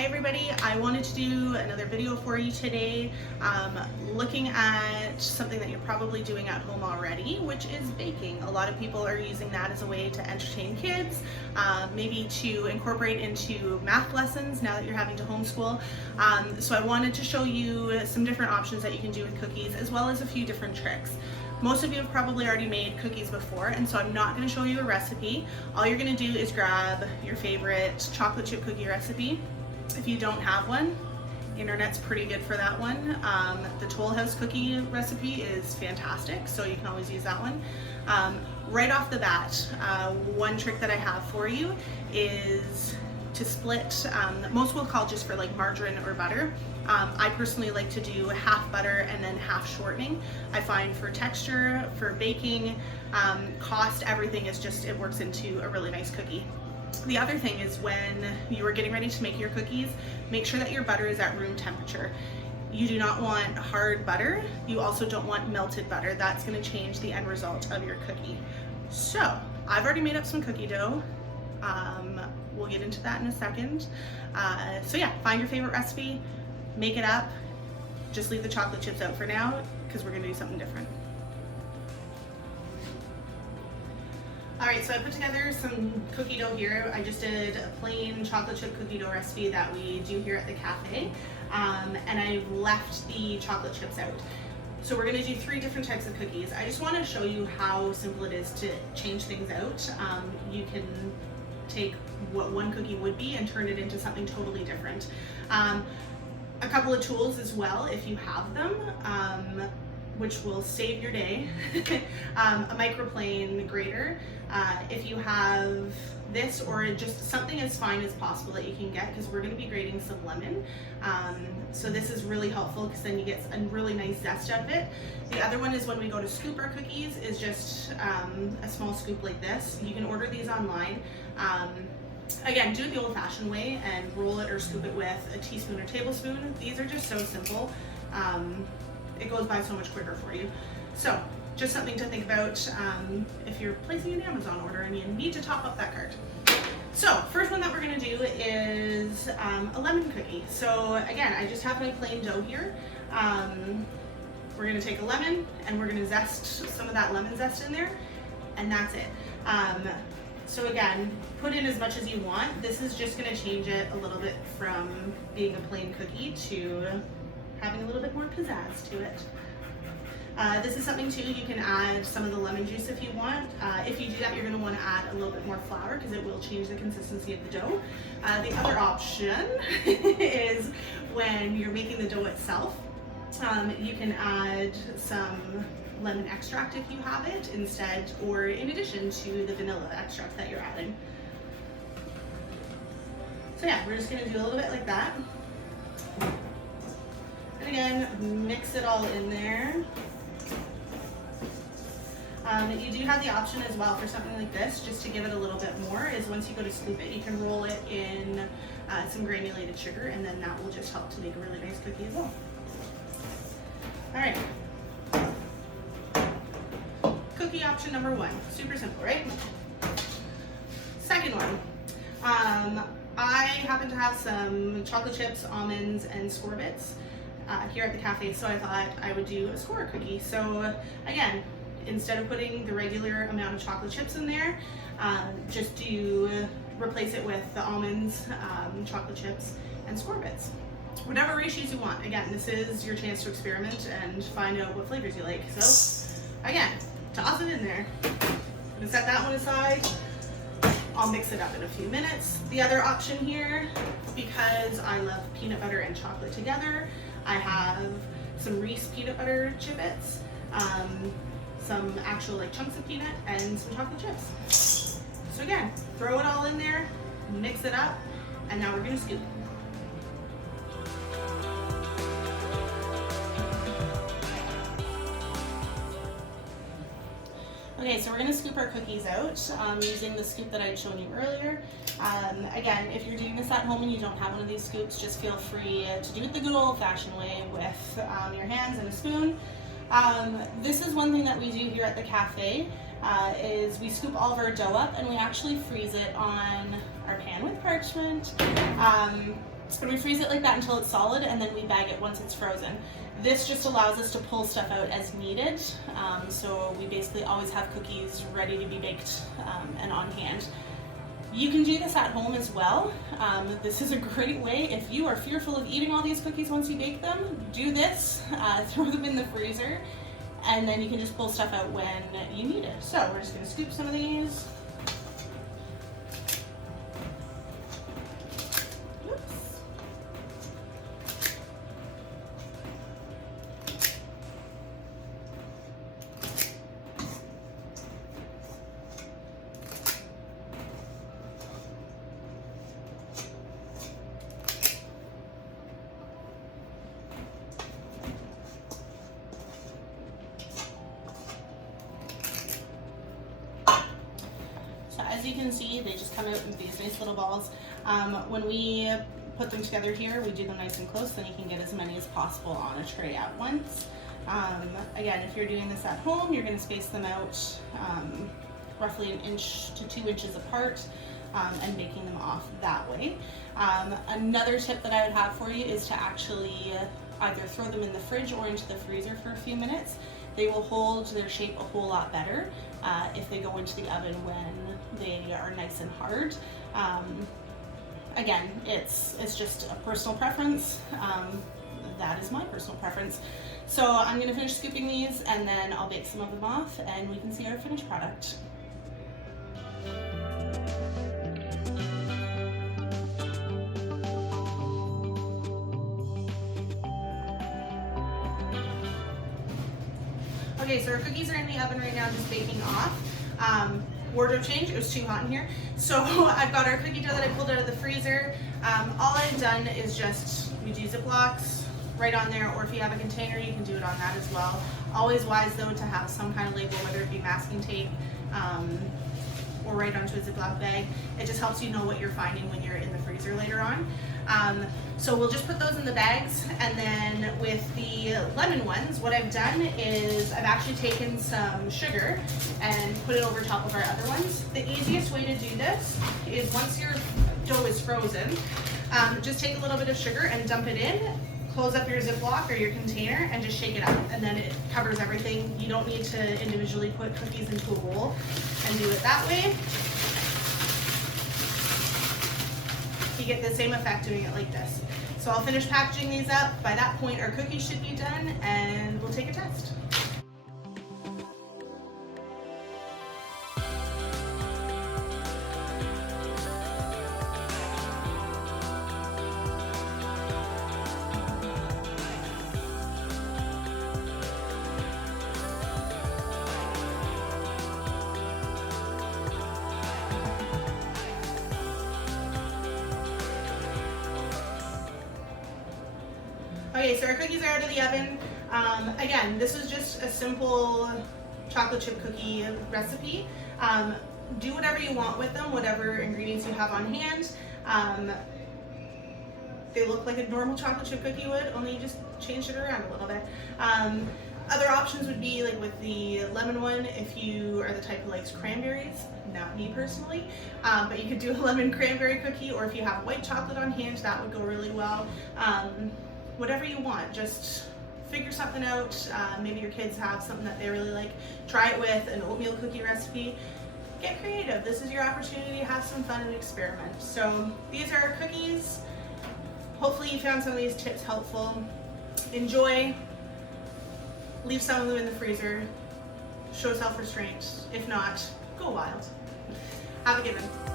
Hi everybody, I wanted to do another video for you today looking at something that you're probably doing at home already, which is baking. A lot of people are using that as a way to entertain kids, maybe to incorporate into math lessons now that you're having to homeschool. So I wanted to show you some different options that you can do with cookies, as well as a few different tricks. Most of you have probably already made cookies before, and so I'm not going to show you a recipe. All you're going to do is grab your favorite chocolate chip cookie recipe. If you don't have one, the internet's pretty good for that one. The Toll House cookie recipe is fantastic, so you can always use that one. Right off the bat, one trick that I have for you is to split, most will call just for like margarine or butter. I personally like to do half butter and then half shortening. I find for texture, for baking, cost, everything is just, it works into a really nice cookie. The other thing is when you are getting ready to make your cookies, make sure that your butter is at room temperature. You do not want hard butter. You also don't want melted butter. That's going to change the end result of your cookie. So I've already made up some cookie dough. We'll get into that in a second. So yeah, find your favorite recipe, make it up. Just leave the chocolate chips out for now because we're going to do something different. Alright, so I put together some cookie dough here. I just did a plain chocolate chip cookie dough recipe that we do here at the cafe, and I've left the chocolate chips out. So we're going to do 3 different types of cookies. I just want to show you how simple it is to change things out. You can take what one cookie would be and turn it into something totally different. A couple of tools as well if you have them, which will save your day. A microplane grater. If you have this, or just something as fine as possible that you can get, because we're going to be grating some lemon. So this is really helpful because then you get a really nice zest out of it. The other one is when we go to scoop our cookies, is just a small scoop like this. You can order these online. Again, do it the old-fashioned way and roll it or scoop it with a teaspoon or tablespoon. These are just so simple. It goes by so much quicker for you. So just something to think about if you're placing an Amazon order and you need to top up that cart. So first one that we're going to do is a lemon cookie. So again, I just have my plain dough here. We're going to take a lemon and we're going to zest some of that lemon zest in there, and that's it. So again, put in as much as you want. This is just going to change it a little bit from being a plain cookie to having a little bit more pizzazz to it. This is something too, you can add some of the lemon juice if you want. If you do that, you're going to want to add a little bit more flour because it will change the consistency of the dough. The other option is when you're making the dough itself, you can add some lemon extract if you have it instead, or in addition to the vanilla extract that you're adding. So yeah, we're just going to do a little bit like that. And again, mix it all in there. You do have the option as well for something like this, just to give it a little bit more, is once you go to scoop it, you can roll it in some granulated sugar, and then that will just help to make a really nice cookie as well. Alright. Cookie option number 1. Super simple, right? Second one. I happen to have some chocolate chips, almonds, and Scorbits here at the cafe, so I thought I would do a score cookie. So again, instead of putting the regular amount of chocolate chips in there, just replace it with the almonds, chocolate chips, and Scorbits. Whatever ratios you want. Again, this is your chance to experiment and find out what flavors you like. So again, toss it in there. I'm gonna set that one aside. I'll mix it up in a few minutes. The other option here, because I love peanut butter and chocolate together, I have some Reese peanut butter Chip-Its, some actual like chunks of peanut, and some chocolate chips. So again, throw it all in there, mix it up, and now we're gonna scoop. Okay, so we're going to scoop our cookies out using the scoop that I had shown you earlier. Again, if you're doing this at home and you don't have one of these scoops, just feel free to do it the good old-fashioned way with your hands and a spoon. This is one thing that we do here at the cafe, is we scoop all of our dough up and we actually freeze it on our pan with parchment. So we freeze it like that until it's solid, and then we bag it once it's frozen. This just allows us to pull stuff out as needed. So we basically always have cookies ready to be baked and on hand. You can do this at home as well. This is a great way if you are fearful of eating all these cookies once you bake them. Do this, throw them in the freezer, and then you can just pull stuff out when you need it. So we're just gonna scoop some of these. As you can see, they just come out in these nice little balls. When we put them together here, we do them nice and close, then you can get as many as possible on a tray at once. Again, if you're doing this at home, you're going to space them out roughly 1 inch to 2 inches apart and baking them off that way. Another tip that I would have for you is to actually either throw them in the fridge or into the freezer for a few minutes. They will hold their shape a whole lot better if they go into the oven when they are nice and hard. Again, it's just a personal preference. That is my personal preference. So I'm going to finish scooping these, and then I'll bake some of them off and we can see our finished product. Okay, so our cookies are in the oven right now, just baking off. Wardrobe change, it was too hot in here. So I've got our cookie dough that I pulled out of the freezer. All I've done is just, we do Ziplocs right on there, or if you have a container, you can do it on that as well. Always wise though to have some kind of label, whether it be masking tape or right onto a Ziploc bag. It just helps you know what you're finding when you're in the freezer later on. So we'll just put those in the bags, and then with the lemon ones, what I've done is I've actually taken some sugar and put it over top of our other ones. The easiest way to do this is once your dough is frozen, just take a little bit of sugar and dump it in, close up your Ziploc or your container, and just shake it up, and then it covers everything. You don't need to individually put cookies into a bowl and do it that way. You get the same effect doing it like this. So I'll finish packaging these up. By that point, our cookies should be done, and we'll take a test. Okay, so our cookies are out of the oven. Again, this is just a simple chocolate chip cookie recipe. Do whatever you want with them, whatever ingredients you have on hand. They look like a normal chocolate chip cookie would, only you just changed it around a little bit. Other options would be like with the lemon one, if you are the type who likes cranberries, not me personally, but you could do a lemon cranberry cookie, or if you have white chocolate on hand, that would go really well. Whatever you want, just figure something out. Maybe your kids have something that they really like. Try it with an oatmeal cookie recipe. Get creative. This is your opportunity to have some fun and experiment. So these are our cookies. Hopefully you found some of these tips helpful. Enjoy. Leave some of them in the freezer. Show self-restraint. If not, go wild. Have a good one.